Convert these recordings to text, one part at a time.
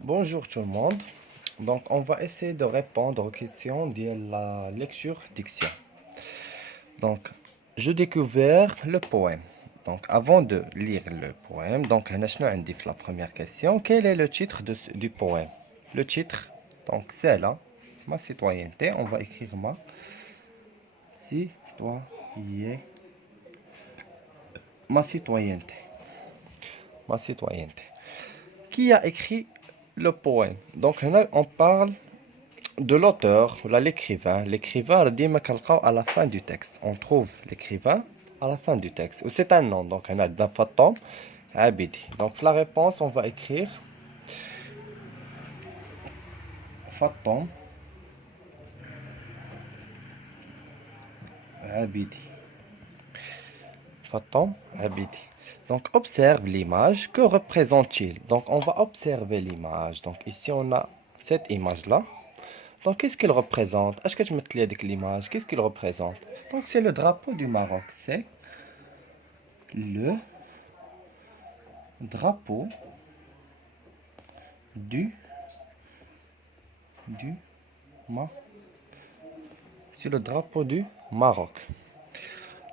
Bonjour tout le monde. Donc, on va essayer de répondre aux questions de la lecture diction. Donc, je découvert le poème. Donc, avant de lire le poème, donc, la première question. Quel est le titre du poème? Le titre, donc, c'est là, ma citoyenneté. On va écrire citoyen, ma citoyenneté. Ma citoyenneté. Qui a écrit le poème? Donc, là, on parle de l'auteur, l'écrivain. L'écrivain, à la fin du texte. On trouve l'écrivain à la fin du texte. C'est un nom. Donc, on a Fatom Abidi. Donc, la réponse, on va écrire Fatom Abidi. Fatom Abidi. Donc, observe l'image. Que représente-t-il? Donc, on va observer l'image. Donc, ici, on a cette image-là. Donc, qu'est-ce qu'il représente? Est-ce que tu mets avec l'image? Qu'est-ce qu'il représente? Donc, c'est le drapeau du Maroc. C'est le drapeau du, du Ma. C'est le drapeau du Maroc.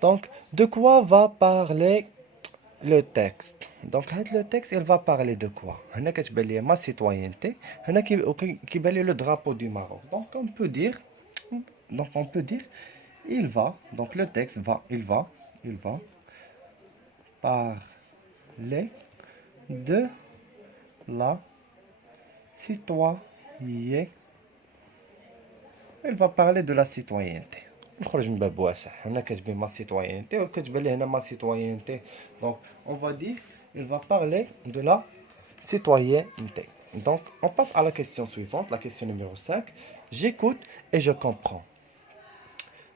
Donc, de quoi va parler le texte? Donc, le texte, il va parler de quoi? هنا كتبان لي ma citoyenneté. هنا كيبان لي le drapeau du Maroc. Donc on peut dire, il va. Donc le texte va, il va parler de la citoyenneté. Il va parler de la citoyenneté. نخرج من باب واسع. هنا كتبين ما citoyenneté وكتبان لي هنا ما citoyenneté. Donc on va dire il va parler de la citoyenneté. Donc on passe à la question suivante, la question numéro 5. J'écoute et je comprends.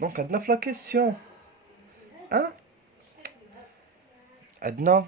Donc عندنا في la question 1 عندنا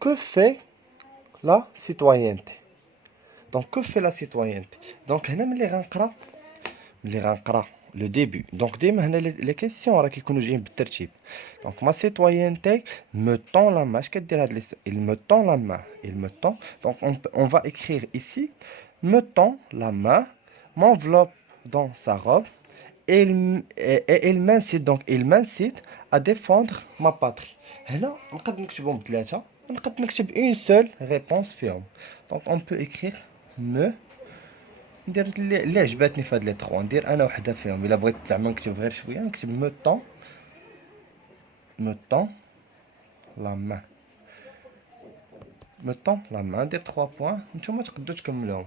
que fait la citoyenneté? Donc que fait la citoyenneté? Donc هنا ملي غنقرا le début. Donc ديما هنا les questions راه كيكونوا جايين بالترتيب. Donc ma citoyenneté me tend la main. اش كدير هاد il me tend la main. Il me tend. Donc on va écrire ici me tend la main, m'enveloppe dans sa robe et il m'incite. Donc il m'incite à défendre ma patrie. هنا نقدر نكتبهم بثلاثة. نقدر نكتب une seule réponse فيهم. Donc on peut écrire me. ندير اللي عجباتني في هاد لي تخوا. ندير انا وحده فيهم. الا بغيت زعما نكتب غير شويه نكتب me tend la main. me tend la main. ندير 3 بوين. نتوما تقدروا تكملوهم.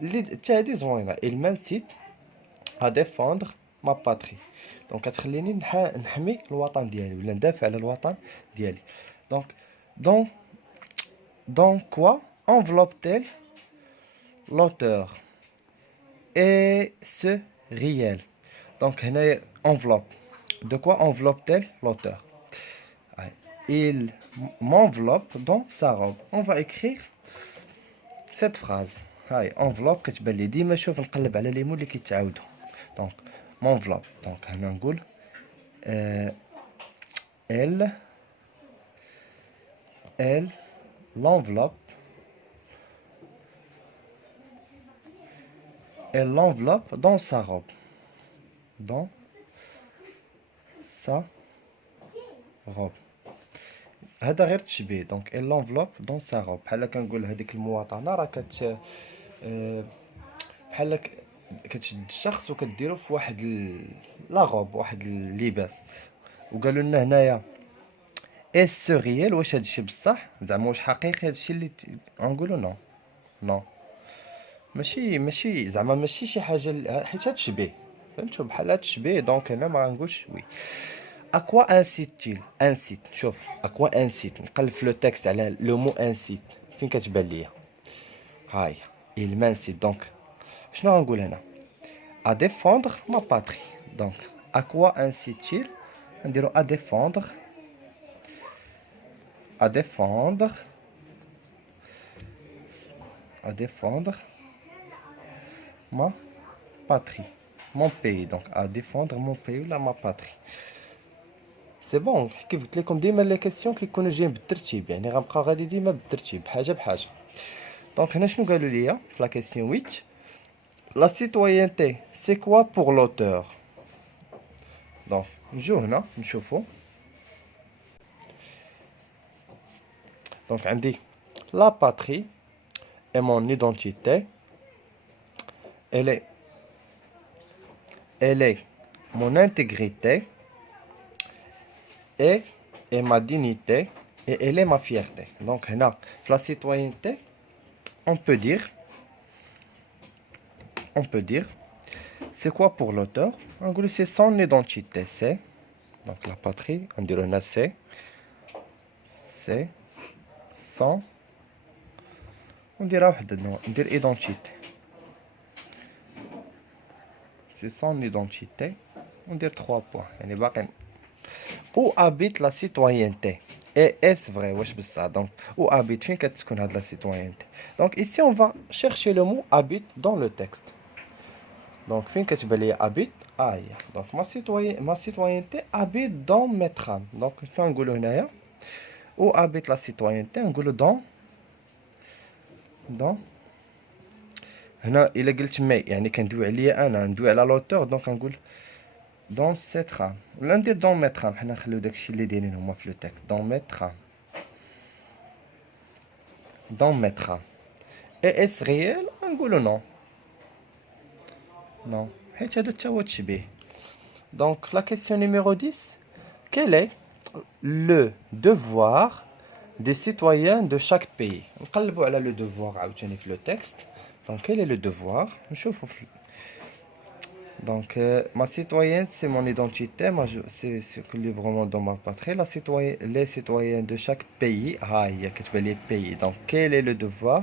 اللي حتى هادي زوينه. il m'incite à défendre ma patrie. دونك كتخليني نحمي الوطن ديالي ولا ندافع على الوطن ديالي. دونك dans quoi enveloppe-t-elle l'auteur et ce réel? Donc, enveloppe. De quoi enveloppe-t-elle l'auteur? Il m'enveloppe dans sa robe. On va écrire cette phrase. Enveloppe كتبان لي ديما. شوف نقلب على لي مو اللي كيتعاودوا. Donc m'enveloppe. Donc هنا نقول elle l'enveloppe. Elle l'enveloppe dans sa robe. Dans sa robe. هذا غير تشبيه. دونك elle l'enveloppe dans sa robe. بحال كنقول هذيك المواطنه راه بحال كتشد الشخص وكديرو في واحد لا غوب، واحد اللباس. وقالوا لنا هنايا اس ريال. واش هادشي بصح زعما واش حقيقي هادشي اللي غنقولوا نو نو. ماشي زعما ماشي شي حاجه حيت هاد تشبيه. فهمتوا بحال هاد تشبيه. دونك انا ما غنقولش وي. À quoi incite-t-il? Incite. شوف à quoi incite. نقلب في لو تكست على لو مو incite. فين كتبان ليا؟ هاي il m'incite. دونك شنو غنقول هنا؟ à défendre ma patrie. Donc à quoi incite-t-il? نديرو à défendre à défendre à défendre ma patrie, mon pays. Donc à défendre mon pays ou ma patrie. سي بون كيف قلت لكم ديما لي كيسيون كيكونوا جايين بالترتيب، يعني غنبقاو غادي ديما بالترتيب حاجه بحاجه. دونك هنا شنو قالوا لي في لا كيسيون 8 لا سيتويانتي سي كوا بور لوتور. دونك نجيو هنا نشوفو. دونك عندي لا باتري اي مون ايدونتيتي elle est mon intégrité et ma dignité et elle est ma fierté. Donc هنا في la citoyenneté on peut dire c'est quoi pour l'auteur? En gros c'est son identité, c'est donc la patrie, on dirait là c'est son, on dirait واحد non, on dirait identité. C'est son identité. On dirait 3 points. يعني باقي. Où habite la citoyenneté? Et est-ce vrai? wesh بصح. Donc où habite فين كتسكن هاد la citoyenneté? Donc ici on va chercher le mot habite dans le texte. Donc فين كتبان لي habite هي. Donc ma citoyenneté habite dans mes trams. Donc شنو نقولوا هنايا؟ Où habite la citoyenneté? نقولوا dans هنا الا قلت مي يعني كندوي عليا انا ندوي على لوتور. دونك كنقول دون سي ترام ولا ندير دون مي ترام. حنا نخليو داكشي اللي دايرين هما في لو تيكست دون مي ترام دون مي ترام. اي اس ريال نقولو نو حيت هذا تا هو تشبيه. دونك لا كيسيون نيميرو 10 quel est le devoir des citoyens de chaque pays. نقلبوا على لو دوفوار عاوتاني في لو تيكست. Donc, quel est le devoir? Donc, ma citoyenne, c'est mon identité. C'est librement dans ma patrie. Les citoyens de chaque pays. Ah, il y a les pays. Donc, quel est le devoir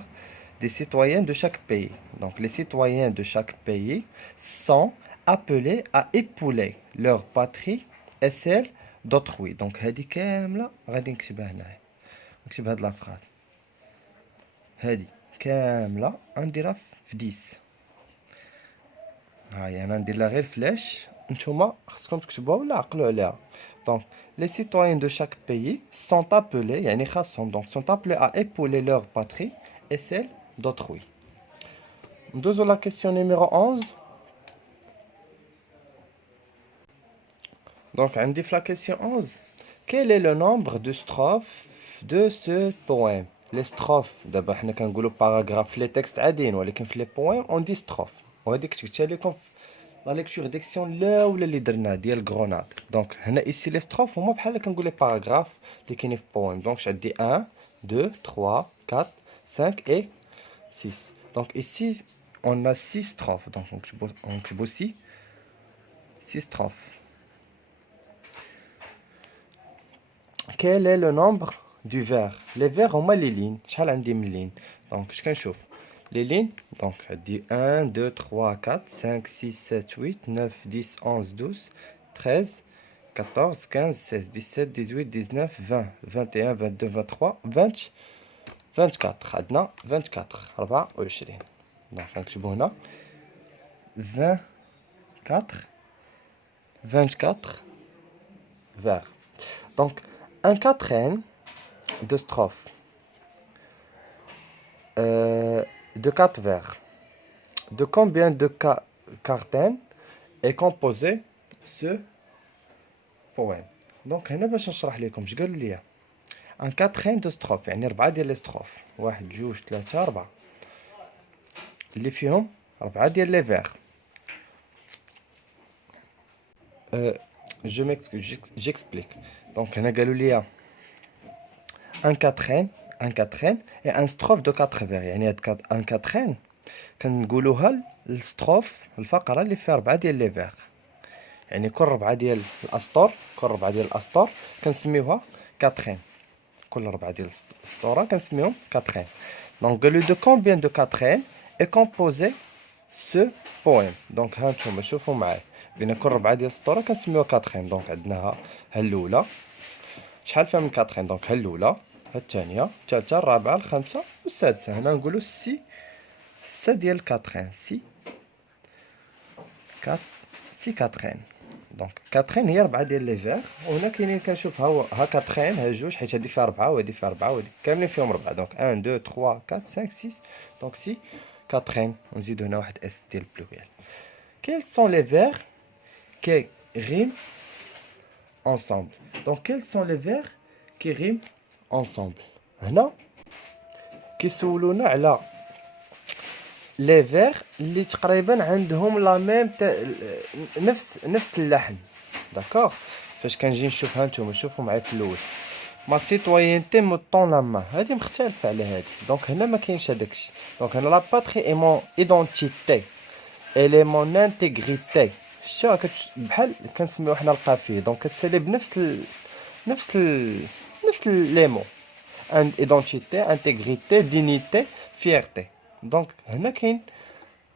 des citoyens de chaque pays? Donc, les citoyens de chaque pays sont appelés à épouler leur patrie et celle d'autrui. Donc, هذه كاملة غادي نكتبها هنايا. نكتب هاد لا فراز. هذه كاملة غنديرها في 10. هاي انا ندير لها غير فلاش، نتوما خصكم تكتبوها ولا عقلوا عليها. دونك لي citoyens de chaque pays sont appelés يعني خاصهم donc sont appelés à épouler leur patrie et celle d'autrui. ندوزو la question numéro 11. Donc عندي في la question 11 quel est le nombre de strophes de ce poème. لي ستروف دابا حنا كنقولوا باراغراف في لي تكست عاديين، ولكن في لي بويم اون دي ستروف. وهذيك كتبتها لكم في لا ليكتور ديكسيون الاولى اللي درنا ديال غروناد. دونك هنا ايسي لي ستروف هما بحال كنقول لي باراغراف اللي كاينين في بويم. دونك عندي 1 2 3 4 5 et 6. دونك ici on a 6 strophes. Donc on نكتبو 6 strophes. Quel est le nombre du vers? Les vers هما لي لين. شحال عندي من لين؟ دونك اش كنشوف les lignes. Donc, je dis 1, 2, 3, 4, 5, 6, 7, 8, 9, 10, 11, 12, 13, 14, 15, 16, 17, 18, 19, 20, 21, 22, 23, 20, 24. عندنا 24 24. Donc, نكتبو هنا 24 vers. Donc, un quatrain de strophe de 4 vers. De combien de quatrains est composé ce poème? Donc هنا باش نشرح لكم اش قالوا لي. ان كاترين دو ستروف يعني 4 ديال لي ستروف. 1 2 3 4 اللي فيهم 4 ديال لي فيغ. je m'excuse, j'explique. Donc هنا قالوا لي un quatrain et un strophe de 4 vers. يعني هاد ان كاترين كنقولوها الستروف الفقره اللي فيها 4 ديال لي فيغ. يعني كل 4 ديال الاسطور كنسميوها كاترين. كل 4 ديال الاسطوره كنسميوهم كاترين. دونك قالوا دو كومبيان دو كاترين اي كومبوزي سو بويم. دونك ها نتوما شوفوا معايا بين كل 4 ديال الاسطوره كنسميوها كاترين. دونك عندنا ها الاولى شحال فيها من كاترين. دونك ها الاولى الثانيه الثالثه الرابعه الخامسه والسادسه. هنا نقولوا 6 ديال كاترين. 6 كاترين. دونك كاترين هي 4 ديال لي فيغ، وهنا كاينين كنشوف ها كاترين ها جوج، حيت هادي فيها 4 وهادي فيها 4 وهادي كاملين فيهم 4. دونك 1 2 3 4 5 6. دونك سي كاترين، ونزيدو هنا واحد اس ديال البلوريال. Quels sont les verbes qui riment ensemble? Donc quels sont les verbes qui riment ensemble? هنا كيسولونا على لي فيغ اللي تقريبا عندهم لا ميم نفس اللحن. داكوغ، فاش كنجي نشوفها نتوما شوفوا معايا في الاول، ما سيتوينتي مو طون لا مان، هادي مختلفه على هادي. دونك هنا ما كاينش هداكشي. دونك هنا لا باتري اي مون ايدونتيتي الي مون انتيغريتي. شتو بحال كنسميو حنا القافيه. دونك كتسالي نفس لي مون، ان ايدونتيتي انتيغريتي دينيتي فيرتي. دونك هنا كاين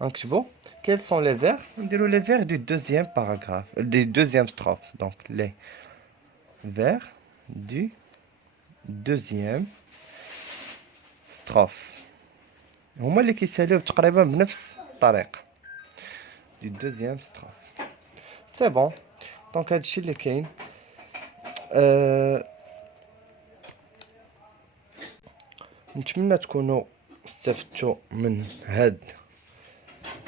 غنكتبو quels sont les vers. نديرو les vers du deuxième paragraphe, du deuxième strophe. Donc les vers du deuxième strophe هما اللي كيساليو تقريبا بنفس الطريقه. du deuxième strophe سي بون. دونك هادشي اللي كاين. نتمنى تكونوا استفدتوا من هاد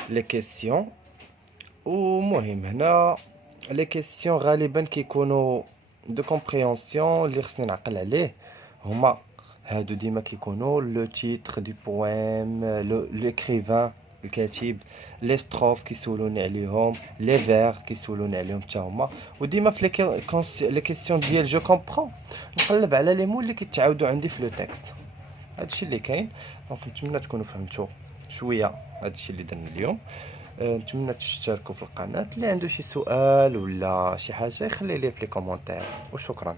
لي كيسيون. ومهم هنا لي كيسيون غالبا كيكونوا دو كومبريهنسيون اللي خصني نعقل عليه. هما هادو ديما كيكونوا لو تيتر دو بويم، ليكريفان الكاتب، لي ستروف كيسولوني عليهم، لي فير كيسولوني عليهم حتى هما. وديما في لي كيسيون ديال جو كومبرون نقلب على لي مو اللي كيتعاودوا عندي في لو تكست. هادشي اللي كاين. دونك نتمنى تكونوا فهمتوا شويه هادشي اللي درنا اليوم. نتمنى تشتركوا في القناه. اللي عنده شي سؤال ولا شي حاجه يخلي ليه في لي كومونتير. وشكرا.